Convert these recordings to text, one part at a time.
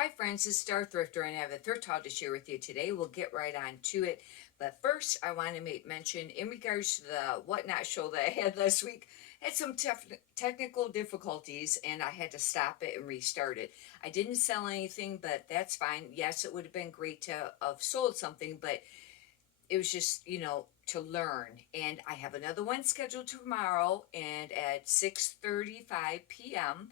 Hi friends, it's Star Thrifter and I have a thrift haul to share with you today. We'll get right on to it. But first, I want to make mention in regards to the whatnot show that I had last week. I had some technical difficulties and I had to stop it and restart it. I didn't sell anything, but that's fine. Yes, it would have been great to have sold something, but it was just, to learn. And I have another one scheduled tomorrow and at 6:35 p.m.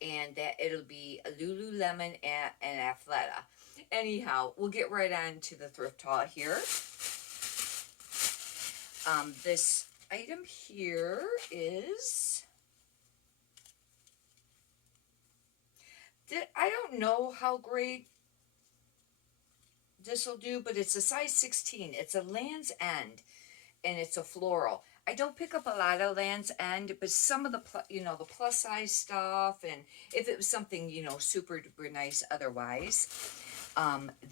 and that it'll be a Lululemon and Athleta. Anyhow, we'll get right on to the thrift haul here. This item here is, I don't know how great this will do, but it's a size 16. It's a Land's End and it's a floral. I don't pick up a lot of Land's End, but some of the the plus size stuff, and if it was something super duper nice otherwise.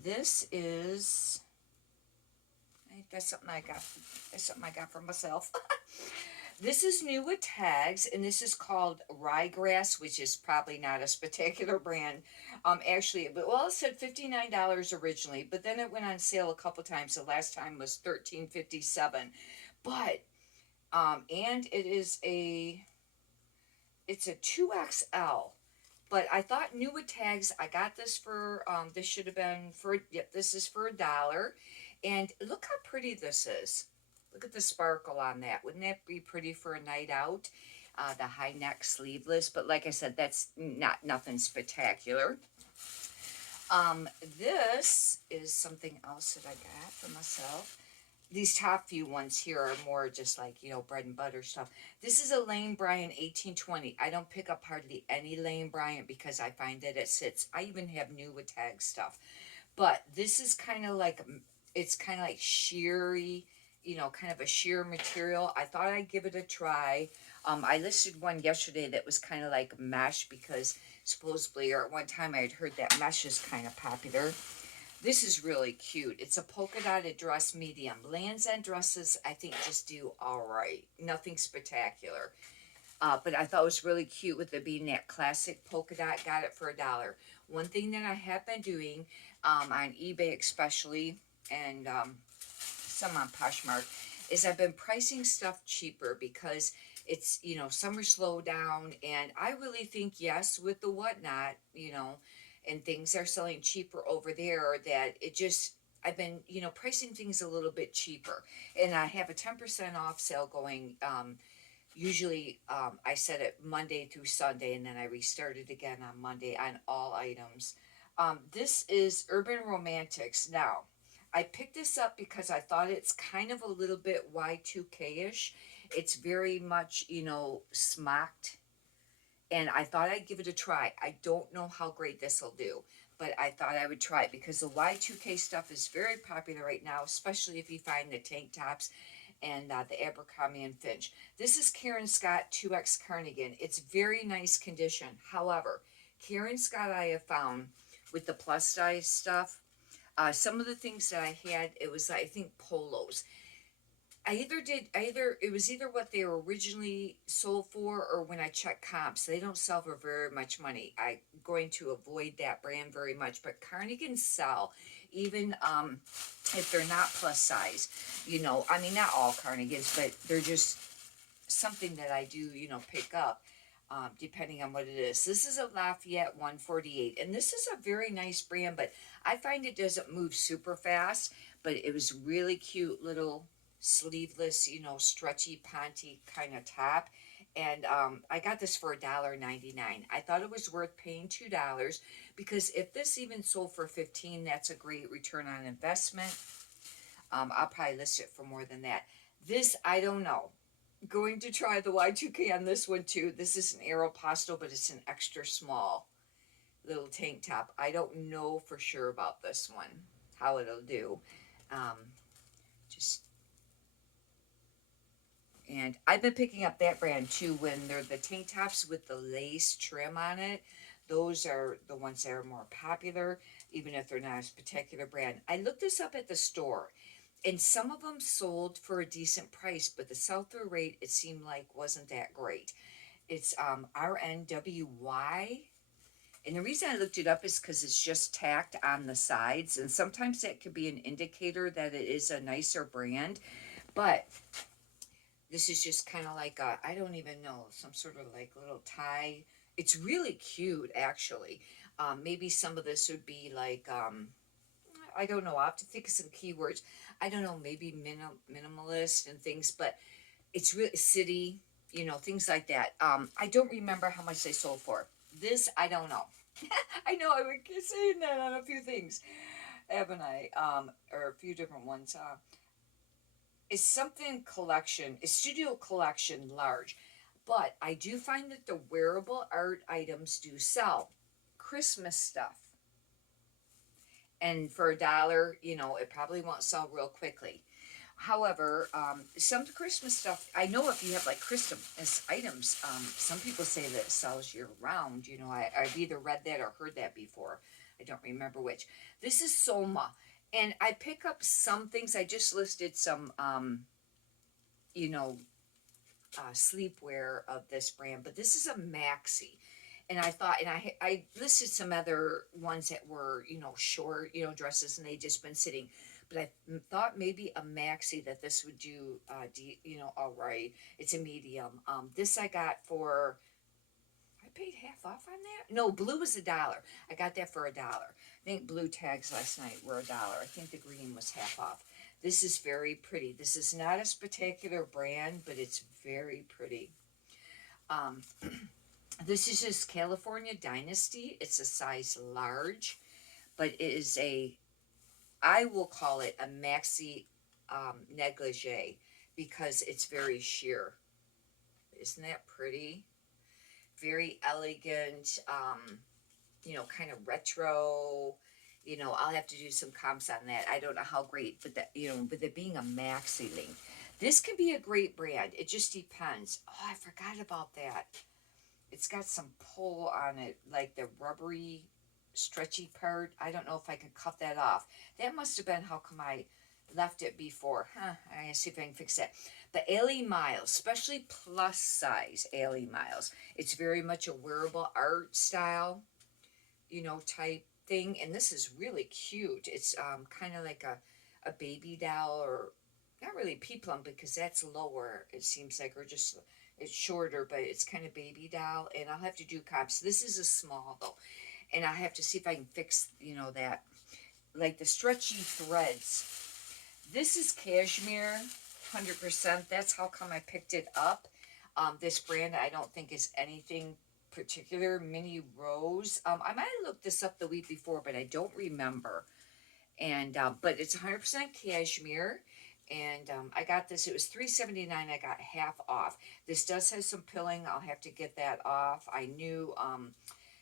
This is, that's something I got. That's something I got for myself. This is new with tags, and this is called Ryegrass, which is probably not a spectacular brand. Actually, but well, it said $59 originally, but then it went on sale a couple times. The last time was $13.57, but and it's a 2XL. But I thought new with tags. I got this for this should have been for, yep, this is for $1, and look how pretty this is. Look at the sparkle on that. Wouldn't that be pretty for a night out? The high neck sleeveless, but like I said, that's nothing spectacular. This is something else that I got for myself. These top few ones here are more just like, bread and butter stuff. This is a Lane Bryant 1820. I don't pick up hardly any Lane Bryant because I find that it sits. I even have new with tag stuff. But this is kind of like, it's kind of like sheery, kind of a sheer material. I thought I'd give it a try. I listed one yesterday that was kind of like mesh because supposedly, or at one time I had heard that mesh is kind of popular. This is really cute. It's a polka dotted dress medium. Land's End dresses, I think, just do all right. Nothing spectacular. But I thought it was really cute with it being that classic polka dot. Got it for $1. One thing that I have been doing on eBay especially, and some on Poshmark, is I've been pricing stuff cheaper because it's, summer slow down, and I really think, yes, with the whatnot, and things are selling cheaper over there, that it just, I've been, pricing things a little bit cheaper. And I have a 10% off sale going, usually I set it Monday through Sunday, and then I restart it again on Monday on all items. This is Urban Romantics. Now, I picked this up because I thought it's kind of a little bit Y2K-ish. It's very much, smocked, and I thought I'd give it a try. I don't know how great this will do, but I thought I would try it because the Y2K stuff is very popular right now, especially if you find the tank tops and the Abercrombie and Finch. This is Karen Scott 2X cardigan. It's very nice condition. However, Karen Scott I have found with the plus size stuff, some of the things that I had, it was, I think, polos. It was either what they were originally sold for, or when I check comps, they don't sell for very much money. I'm going to avoid that brand very much, but cardigans sell, even if they're not plus size. I mean, not all cardigans, but they're just something that I do, pick up. Depending on what it is. This is a Lafayette 148, and this is a very nice brand, but I find it doesn't move super fast, but it was really cute little sleeveless, stretchy ponty kind of top. And I got this for $1.99. I thought it was worth paying $2 because if this even sold for $15, that's a great return on investment. I'll probably list it for more than that. This, I don't know. Going to try the Y2K on this one too. This is an Aeropostale, but it's an extra small little tank top. I don't know for sure about this one, how it'll do. Just And I've been picking up that brand too when they're the tank tops with the lace trim on it. Those are the ones that are more popular, even if they're not a particular brand. I looked this up at the store, and some of them sold for a decent price, but the sell-through rate, it seemed like, wasn't that great. It's RNWY, And the reason I looked it up is because it's just tacked on the sides, and sometimes that could be an indicator that it is a nicer brand. But this is just kind of like a, I don't even know, some sort of like little tie. It's really cute, actually. Maybe some of this would be like, I don't know. I'll have to think of some keywords. I don't know, maybe minimalist and things, but it's really city, things like that. I don't remember how much they sold for. This, I don't know. I know I would keep saying that on a few things, haven't I? Or a few different ones. It's something collection, a studio collection large. But I do find that the wearable art items do sell. Christmas stuff. And for $1, it probably won't sell real quickly. However, some Christmas stuff, I know if you have like Christmas items, some people say that it sells year round. I've either read that or heard that before. I don't remember which. This is Soma. And I pick up some things. I just listed some, you know, sleepwear of this brand, but this is a maxi. And I thought, and I listed some other ones that were, short, dresses, and they just been sitting. But I thought maybe a maxi that this would do, all right. It's a medium. This I got for, I paid half off on that. No, blue was $1. I got that for $1. I think blue tags last night were $1. I think the green was half off. This is very pretty. This is not a spectacular brand, but it's very pretty. This is just California Dynasty. It's a size large, but it is I will call it a maxi negligee because it's very sheer. Isn't that pretty? Very elegant, kind of retro. I'll have to do some comps on that. I don't know how great, but with it being a maxi length, this can be a great brand. It just depends. Oh, I forgot about that. It's got some pull on it, like the rubbery, stretchy part. I don't know if I could cut that off. That must have been how come I left it before. I gotta see if I can fix that. The Ailey Miles, especially plus size Ailey Miles. It's very much a wearable art style, type thing. And this is really cute. It's kind of like a baby doll, or not really peplum because that's lower, it seems like, or just it's shorter, but it's kind of baby doll. And I'll have to do comps. This is a small though, and I have to see if I can fix that, like the stretchy threads. This is cashmere, 100%. That's how come I picked it up. This brand I don't think is anything particular. Mini Rose. I might have looked this up the week before, but I don't remember. And but it's 100% cashmere. And I got this. It was $3.79. I got half off. This does have some pilling. I'll have to get that off. I knew,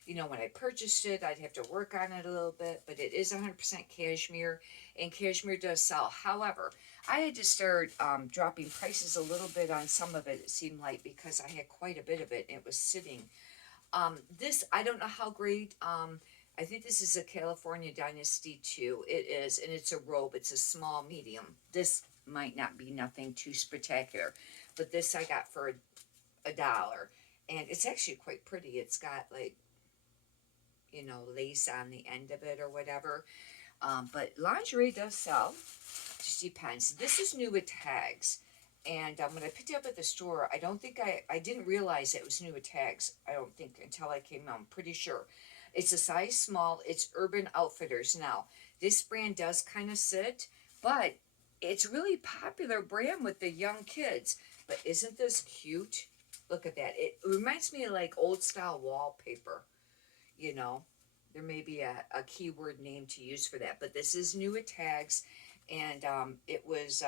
when I purchased it, I'd have to work on it a little bit. But it is 100% cashmere, and cashmere does sell. However, I had to start dropping prices a little bit on some of it. It seemed like, because I had quite a bit of it, and it was sitting. This, I don't know how great. I think this is a California Dynasty too. It is, and it's a robe. It's a small medium. This might not be nothing too spectacular, but this I got for $1, and it's actually quite pretty. It's got like, lace on the end of it or whatever. But lingerie does sell. Just depends. This is new with tags. And when I picked it up at the store, I don't think I didn't realize it was new with tags. I don't think until I came out. I'm pretty sure. It's a size small. It's Urban Outfitters. Now, this brand does kind of sit, but it's really popular brand with the young kids. But isn't this cute? Look at that. It reminds me of like old style wallpaper. There may be a keyword name to use for that. But this is new with tags. And it was...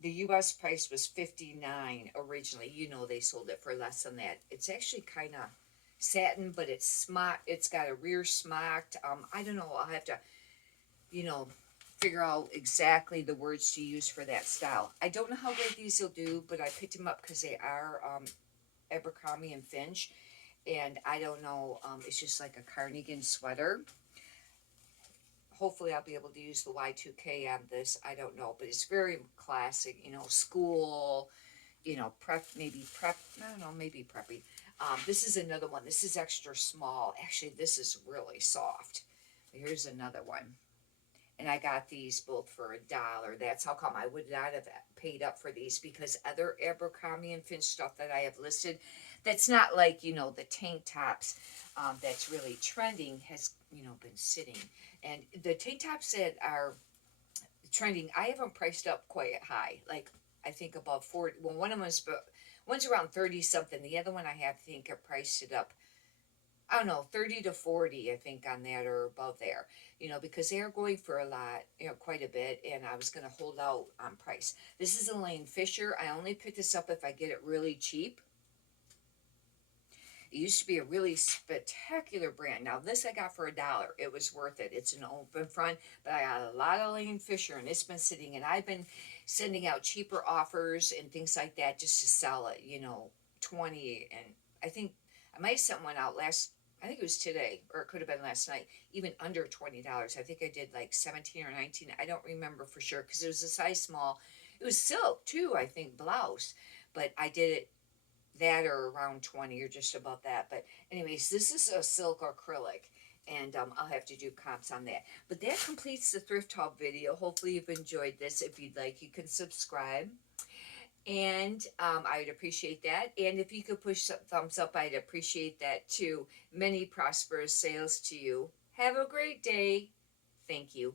the U.S. price was $59 originally. They sold it for less than that. It's actually kind of satin, but it's smock. It's got a rear smocked. I don't know. I'll have to, figure out exactly the words to use for that style. I don't know how great these will do, but I picked them up because they are Abercrombie and Finch, and I don't know. It's just like a cardigan sweater. Hopefully I'll be able to use the Y2K on this. I don't know, but it's very classic, school, prep, I don't know, maybe preppy. This is another one. This is extra small. Actually, this is really soft. Here's another one. And I got these both for $1. That's how come I would not have paid up for these, because other Abercrombie and Finch stuff that I have listed, that's not like, you know, the tank tops that's really trending has, you know, been sitting. And the tank tops that are trending, I have them priced up quite high. Like, I think above 40. Well, one of them is, one's around 30 something. The other one I have, I think I priced it up, I don't know, 30 to 40, I think, on that, or above there, you know, because they are going for a lot, you know, quite a bit, and I was going to hold out on price. This is Elaine Fisher. I only pick this up if I get it really cheap. It used to be a really spectacular brand. Now, this I got for $1. It was worth it. It's an open front, but I got a lot of Elaine Fisher, and it's been sitting, and I've been sending out cheaper offers and things like that just to sell it, you know, 20, and I think I might have sent one out I think it was today, or it could have been last night, even under $20. I think I did like 17 or 19. I don't remember for sure, because it was a size small. It was silk too, I think, blouse. But I did it that or around 20 or just above that. But anyways, this is a silk acrylic. And I'll have to do comps on that. But that completes the thrift haul video. Hopefully you've enjoyed this. If you'd like, you can subscribe. And I'd appreciate that. And if you could push a thumbs up, I'd appreciate that too. Many prosperous sales to you. Have a great day. Thank you.